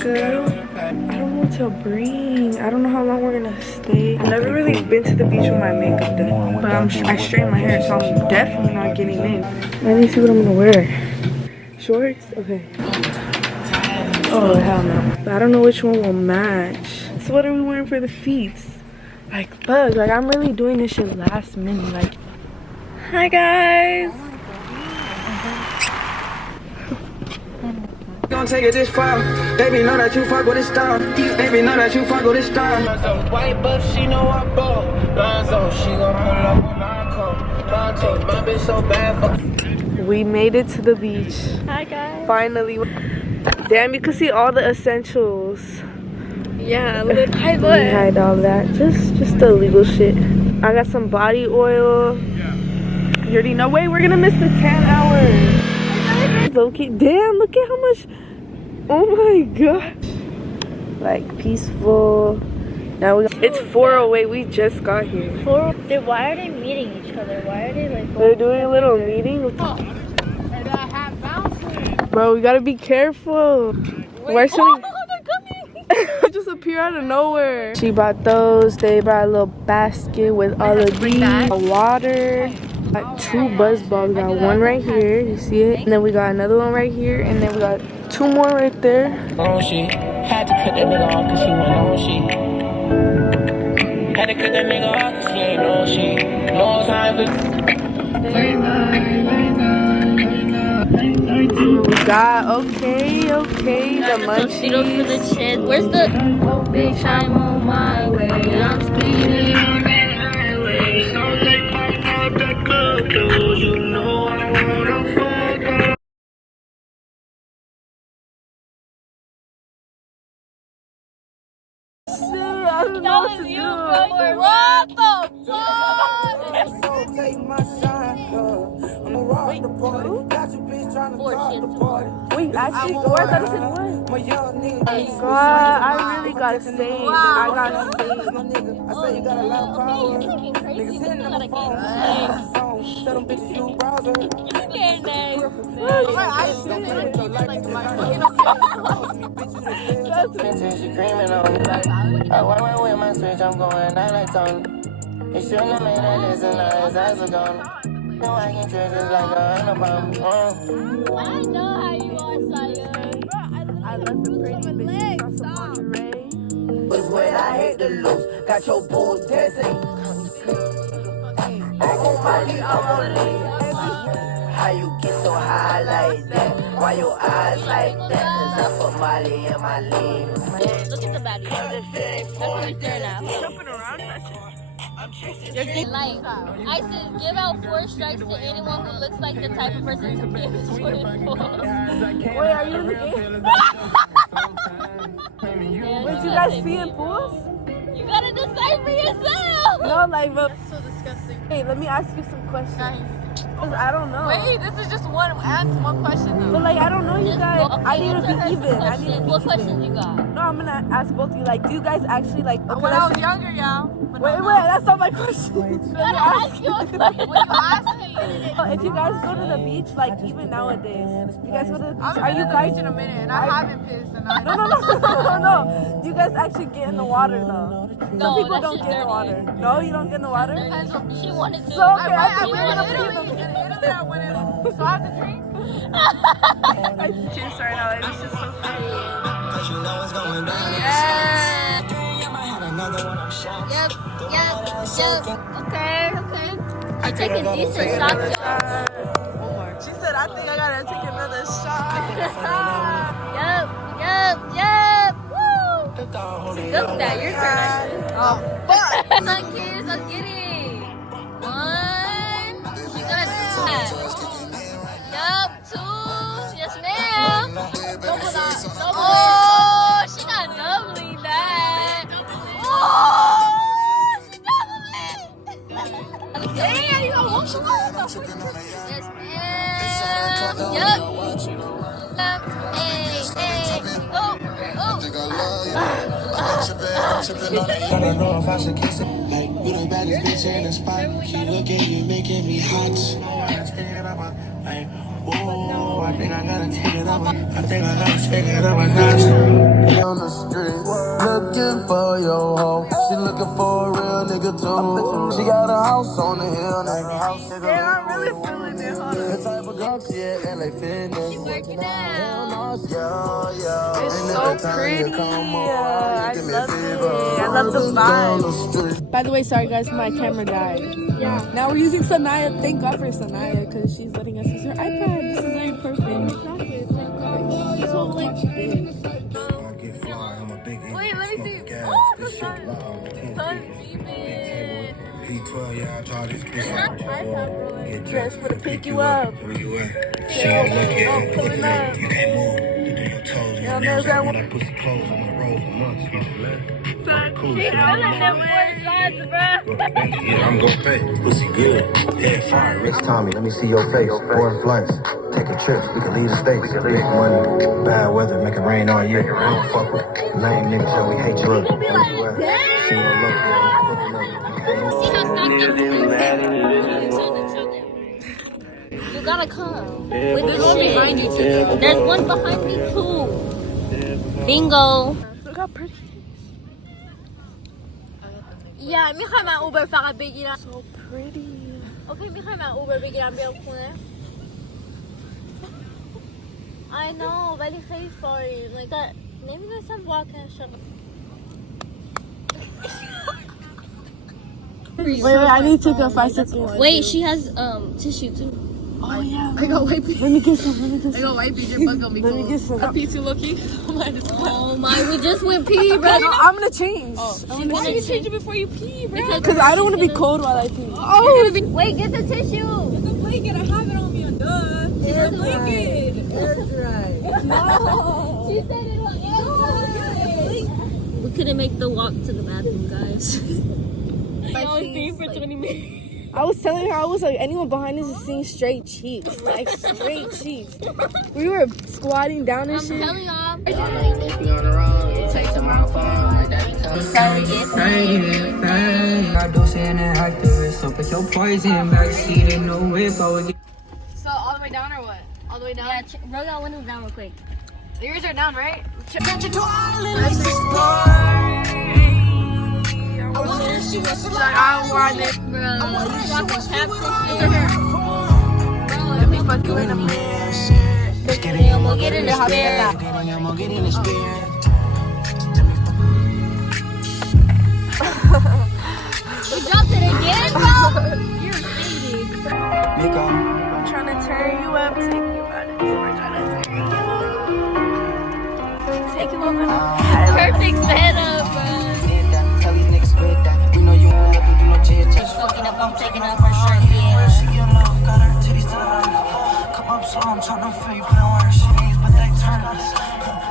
Girl, I don't know what to bring. I don't know how long we're gonna stay. I've never really been to the beach with my makeup done, but I straighten my hair, so I'm definitely not getting in. Let me see what I'm gonna wear. Shorts? Okay. Oh, hell no. But I don't know which one will match. So what are we wearing for the feet? Like, fuck, like I'm really doing this shit last minute. Like, hi guys. Don't take it this far. Baby, know that you fuck with a star. Baby, know that you fuck with a star. White buff, she know I bought. Lonzo, she gon' pull up when I call. My bitch so bad. We made it to the beach. Hi guys. Finally. Damn, you can see all the essentials. Yeah, look. Hi, We look. hide all that. Just the illegal shit. I got some body oil. You already know. Wait, we're gonna miss the 10 hours. Low-key. Damn, look at how much. Oh my god. Like peaceful. Now it's 4:08. We just got here. Why are they meeting each other? Why are they like? They're doing a little meeting. Bro, we gotta be careful. Where should we? Just appear out of nowhere. She brought those. They brought a little basket with all of these. Water. Got 2 buzz balls. Got one right here. You see it? And then we got another one right here. And then we got 2 more right there. Oh, she had to cut that nigga off cause he went on she. Had to cut that nigga off cause he ain't no she. No time We got okay, the munchies. For the chin. Where's the bitch? I'm on my way. I'm speeding on that highway. So take my out the club clothes. You know I wanna fuck up. I don't know what to do. What the fuck? take my shine, I'm a rock the party. Got your bitch trying to talk the party. Wait, actually, where I thought it said one. My young nigga. God, I really got saved. I got saved. I say you got a lot of power. Niggas hitting on the phone. Tell them bitches you browser. Bitches, you creaming on me. I went with my switch, I'm going out like Tony. He shouldn't have made that listen, now his eyes are gone. No, I can treat this like I ain't about me. I know how you are, Saya. I left the pretty bitches on some lingerie. But when I hit the loose, got your bulls dancing. I'm on Molly, I'm on lean. How you get so high like that? Why your eyes like that? Cause I put Molly in my lean. Look at the baddie. That's what he's doing now. Jumping around that shit. Like, I said, give out 4 strikes to anyone who looks like the type of person to play this swimming pool. Wait, are you in the game? Wait, you guys pee in pools? You gotta decide for yourself. No, like, but. That's so disgusting. Hey, let me ask you some questions. Guys. Cause I don't know. Wait, this is just one question though. But like, I don't know you guys. I need to answer her be even. I need to be What even. questions you got? No, I'm gonna ask both of you. Like, do you guys actually like? Okay, When I let's was say- younger, y'all. But Wait, no, wait, that's not my question. You gotta ask you a question. When you asked me, you didn't. If you guys go to the beach, like even nowadays, you guys go to the beach. I'm Are you guys? in a minute, and I haven't pissed, and I No. Do you guys actually get in the water though? Some No, people that don't shit's get in the dirty. water. No, you don't get in the water. She wanted to. So okay, I I think we're went gonna in pee Italy, them. and in Italy I went in. So I have to drink. Cheers right now. Like, this is so funny. Yep. Okay. You're taking decent shots, y'all. She said, I think I gotta take another shot. Yep. Woo! Look that, your turn. Oh, fuck. Let's get it. 1. She's gonna do that. Yup, 2. Yes, ma'am. Double that. Oh, she got doubling that. Oh, she doubling. Damn, you got one shot. Yes, ma'am. Yup. Hey. Oh. I don't know if I should kiss it. Like, you the baddest bitch in the spot. Keep looking, you making me hot. Like, whoa, I think I gotta take it up. I think I lost it at a notch. On the street, looking for your hoe. She looking for a real nigga too. She got a house on the hill, nigga. Yeah, I'm really feeling it. Hold on. The type of girl she at LA Fitness. She working out. It's so pretty. I love it. I love the vibe. By the way, sorry guys, my camera died. Yeah. Now we're using Sanaya. Thank God for Sanaya because she's letting us use her iPad. This is like perfect. Exactly. It's like perfect. So like this. Wait, let me see. Oh, the sun. Sun beaming. V12, yeah, I charge this bitch. Get dressed for the pick you up. Where you at? She don't look I'm pulling up. You can't move. You do your toes. Yeah, there's that one. I pussy clothes. I'm on the road for months. Cool. Yeah, I'm gon' pay. Pussy good. Yeah, fire. Next Tommy, let me see your face. Foreign flights, taking trips, we can leave the states. Big money, bad weather, make it rain all year. I don't fuck with lame niggas, so we hate you. Look, where you at? See your look, See how you gotta come. There's one behind you too. There's one behind me too. Bingo. Look how pretty. Yeah, میخوای من اوبر فقط بگیرم. So pretty. اوکی میخوای من اوبر بگیرم بیام خونه. I know ولی خیلی فاری. Like that. نمیدونستم واقعا شغل. Wait, I need to take a 5 seconds. Wait, she has tissue too. Oh yeah. I got white beat. Let me get some. I got white beat. Your butt gonna be Let me cold. get some. A P2 Loki. Oh my, we just went pee, bro. No, I'm gonna change. Why are you changing before you pee, bro? Because I don't want to be cold while I pee. Oh, wait, get the tissue. The blanket. I have it on me. Duh. Air blanket. No. She said it was air. We couldn't make the walk to the bathroom, guys. I was peeing for 20 minutes. I was telling her, I was like, anyone behind us is seeing straight cheeks. Like, straight cheeks. We were squatting down and shit. Telling y'all. I do sin and activist, so put your poison backseat in no whip. I would get. So all the way down or what? All the way down? Yeah, roll that window down real quick. Yours are down, right? I want it. Bro, you rocking caps Let me fuck you in a minute. Get in the spirit. We dropped it again, bro. You're hated. I'm trying to turn you up, take you out of this. We're trying to turn you up. Take you over. Perfect setup, bro. Tell these niggas quit that. We know you won't let them do no chit chat. Fucking up, I'm taking up her shirt, yeah. She get low, got her titties to the right. Come up slow, I'm tryna feel you put on where she needs, but they turn it.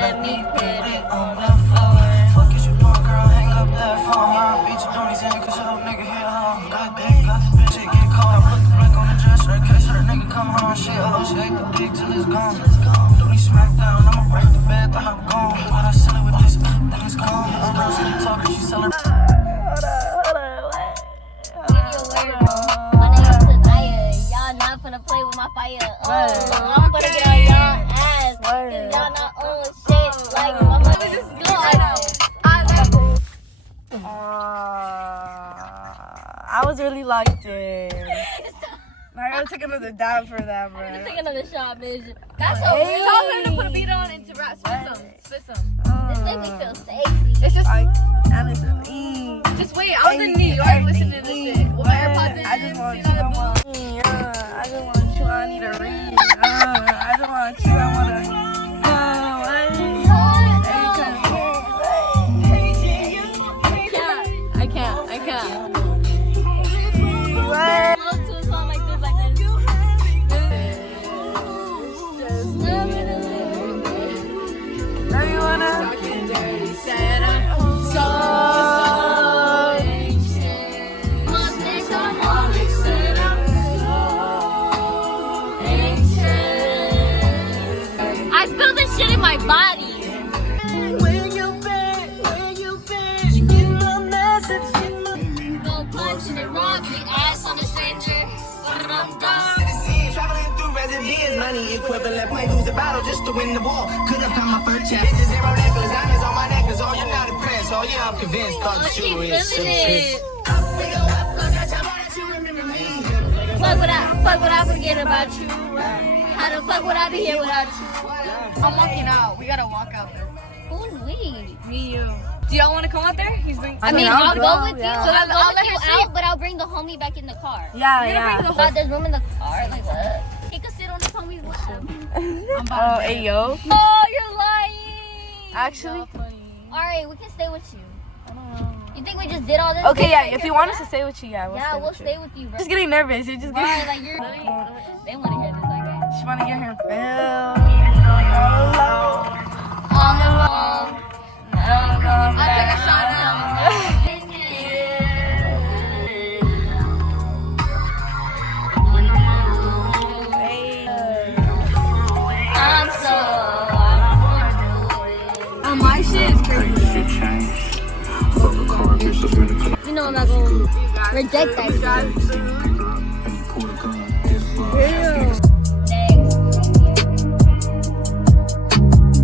Let me put it on the floor. Fuck is you doing, girl? Hang up that phone. Yeah, beat your donnies in, cause your nigga here home. Got dick, got the bitch, it get cold. I put the blick on the dresser in case her nigga come home. Shit, oh, she ate the dick till it's gone. Don't need smack down, I'ma break the bed, then I'm gone. When I sell it with this, then it's gone. I'm not really talking, she selling. My name is Sanaya. Y'all not finna play with my fire. I'm finna get on y'all ass. Cause y'all not on shit. Like, my mother just go. I was really locked in. I gotta take another dab for that, bro. Take another shot, bitch. That's so weird. Tell her to put a beat on and to rap. Spit some. This make me feel sexy. It's just, Allison, just wait. I was in New York listening to this shit with my AirPods in. I just want you. sitting on the booth. I just want you. I need a ring. I just want you. I wanna. I can't. Love to a song like this, like this. Now you wanna. Dirty, said I'm so anxious. Mustache on Molly said I'm so anxious. to win the war. Could have found my first chapter. It's a zero necklace, diamonds on my necklace. Oh, you're not impressed. Oh, yeah, I'm convinced. Thought that you were Fuck would I forget about you? How the fuck would I be here without you? I'm walking out. We gotta walk out there. Who's we? Me, you. Do y'all want to come out there? He's bringing. I mean, I'll go with you. Yeah. So I'll let you out, but I'll bring the homie back in the car. Yeah. God, there's room in the car. Like what? He could sit on the homie's lap. Oh, hey yo. Oh, you're lying. Actually. Alright, we can stay with you. You think we just did all this? Okay, yeah. If you want us to stay with you, yeah, we'll stay with you, bro. Just getting nervous. You're just getting. Right, like you're. They want to hear this, like that. She want to get her feel. All along. I took a shot now. My shit is crazy. You know I'm not gonna reject that shit.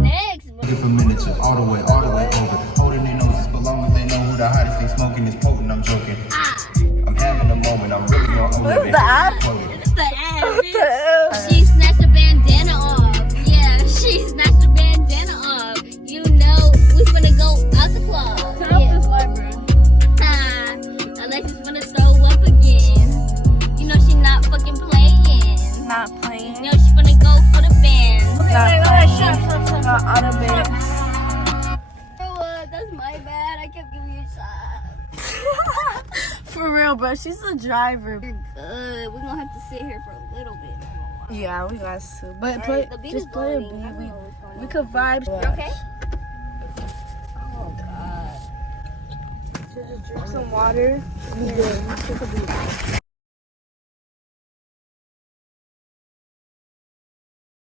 Next. Looking for minutes all the way over. Holding their noses, but long as they know who the hottest thing smoking is potent, I'm joking. I'm having a moment, I'm really gonna own it. What's the app? It's the ass. She snatched a bandana off. Yeah, she snatched a bandana off. You know, we finna go out the club. Turn off this light, bro. Alexis finna throw up again. You know she not fucking playing. Not playing. You know she finna go for the band. That's my bad. I kept giving you a shot. For real, bro. She's the driver. You're good. We're gonna have to sit here for a little bit. Yeah, we got to. But Right, the beat just is play a loading. I don't beat. know what's going We on. could vibe. You okay? Oh god. Drink some water. Yeah.